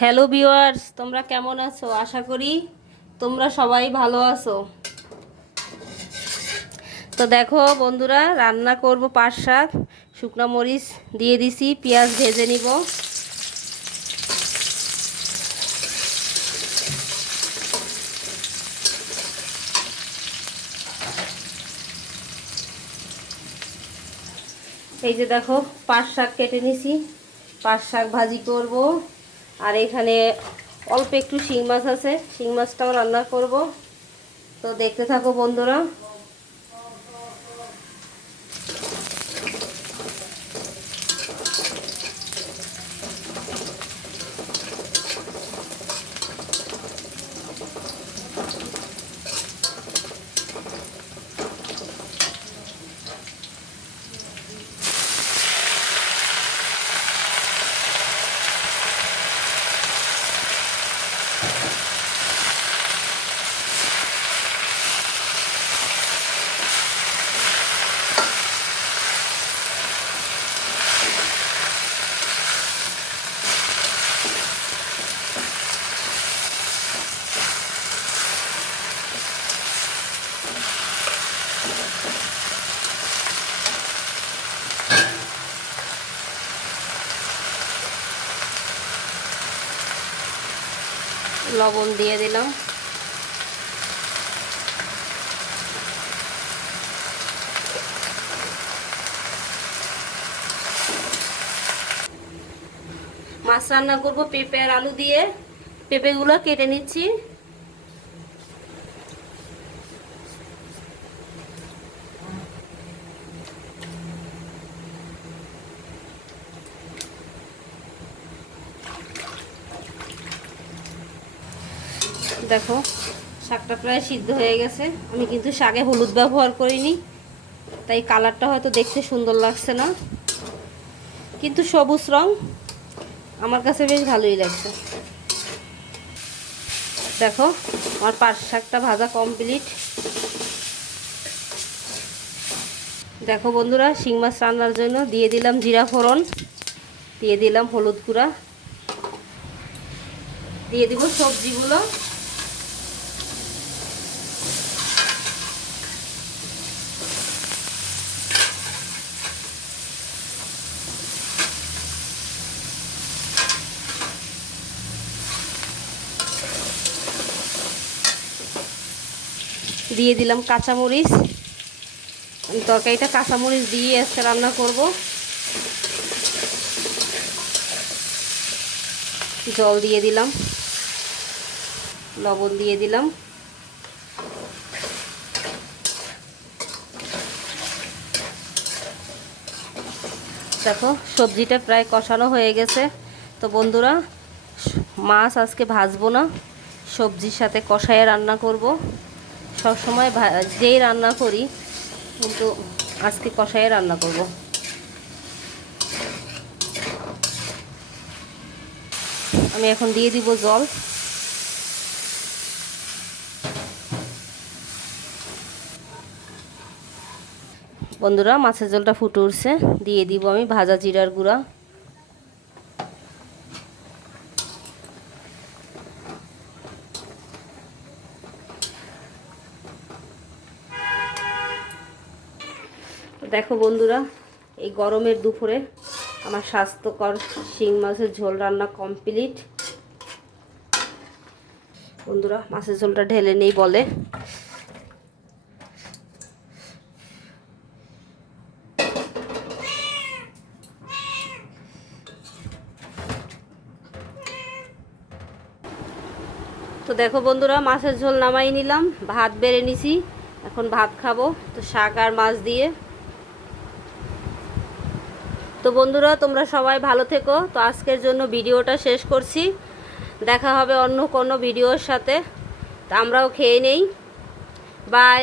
Hello viewers, তোমরা কেমন আছো? আশা করি তোমরা সবাই ভালো আছো। তো দেখো বন্ধুরা, রান্না করব পাট শাক, শুকনো মরিচ দিয়ে দিছি, পেঁয়াজ ভেজে নিব। এই যে দেখো, পাট শাক কেটে নিছি, পাট শাক ভাজি করব। আর এখানে অল্প একটু শিং মাছ আছে। শিং মাছটাও রান্না করব। তো দেখতে থাকো বন্ধুরা। লবণ দিয়ে দিলাম। মাছ রান্না করব পেঁপে আর আলু দিয়ে। পেঁপেগুলো কেটে নিচ্ছি। দেখো, শাকটা প্রায় সিদ্ধ হয়ে গেছে। আমি কিন্তু শাকে হলুদ ব্যবহার করিনি, তাই কালারটা হয়তো দেখতে সুন্দর লাগছে না। কিন্তু সবুজ রং আমার কাছে বেশ ভালোই লাগছে। দেখো, আমার পাট শাকটা ভাজা কমপ্লিট। দেখো বন্ধুরা, শিং মাছ রান্নার জন্য দিয়ে দিলাম জিরা ফোড়ন, দিয়ে দিলাম হলুদ গুঁড়া, দিয়ে দিব সবজিগুলো। দিয়ে দিলাম কাঁচামরিচ। তরকারিটা কাঁচামরিচ দিয়ে আজকে রান্না করব। জল দিয়ে দিলাম। লবণ দিয়ে দিলাম। দেখো, সবজিটা প্রায় কষানো হয়ে গেছে। তো বন্ধুরা, মাছ আজকে ভাজবো না। সবজির সাথে কষায়ে রান্না করব। সবসময় যেই রান্না করি, কিন্তু আজকে কষায়ে রান্না করব। আমি এখন দিয়ে দিব জল। বন্ধুরা, মাছের জলটা ফুটে উঠছে। দিয়ে দিব আমি ভাজা জিরার গুঁড়া। দেখো বন্ধুরা, এই গরমের দুপুরে আমার স্বাস্থ্যকর শিং মাছের ঝোল রান্না কমপ্লিট। বন্ধুরা, মাছের ঝোলটা ঢেলে নেই বলে। তো দেখো বন্ধুরা, মাছের ঝোল নামাই নিলাম, ভাত বেড়ে নিছি, এখন ভাত খাব। তো শাক আর মাছ দিয়ে তো বন্ধুরা, তোমরা সবাই ভালো থেকো। তো আজকের জন্য ভিডিওটা শেষ করছি। দেখা হবে অন্য কোনো ভিডিওর সাথে। তো আমরাও খেয়ে নেই। বাই।